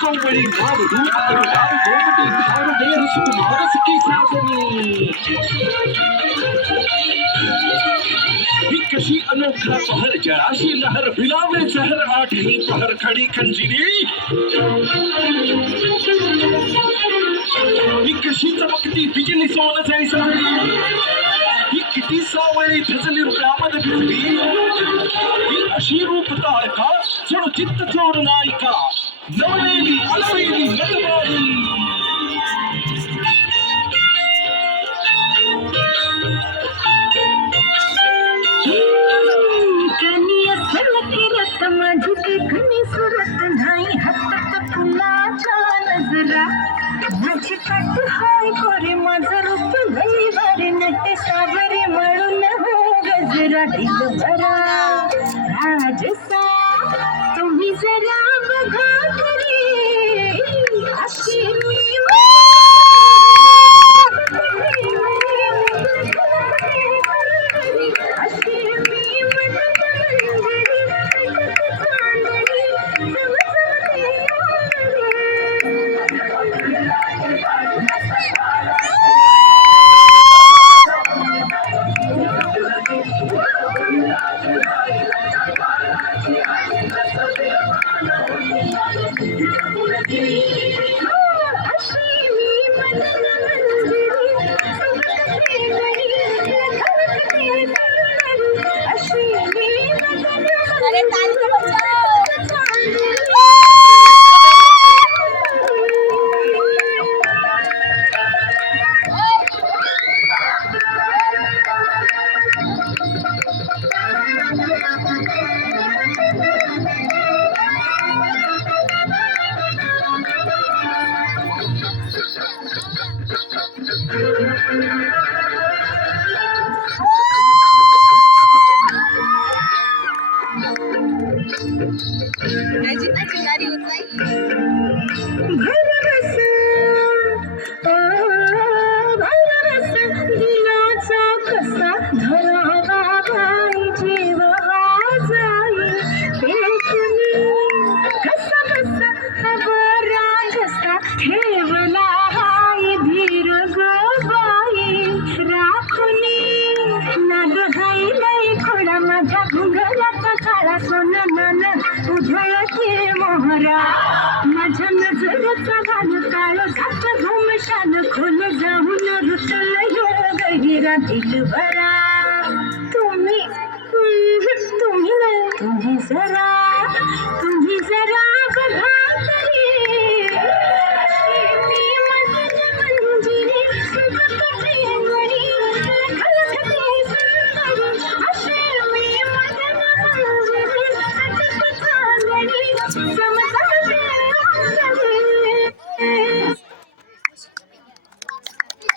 कोवळी नाव रूप अनुराग गोमटी धार देह सुकुमार सखी साजनी ही कशी अनोखा पहर जराशी लहर भिलावे जहर आठही पहर खड़ी खंजिरी ही कशी चमकती बिजली सोन जैसा ही किती सावळी धजली रुपयामध्ये भिजली ही अशी रूप तारका जणू चित्त चोर नायिका नवलेली अलवेली मतवारी माझी घनी सुरत नाही हातात फुलाच्या नजरा माझी काट हाय गोरे माझं रूप लई भारी नटे सागरे म्हणून हो गजरा ढीक भरा राजसा तुम्ही जरा बघा तरी अशी मी माझ्या नजरेचा घाल काळ घात घुमशान खोल जाऊन रुतल गहिरा दिल भरा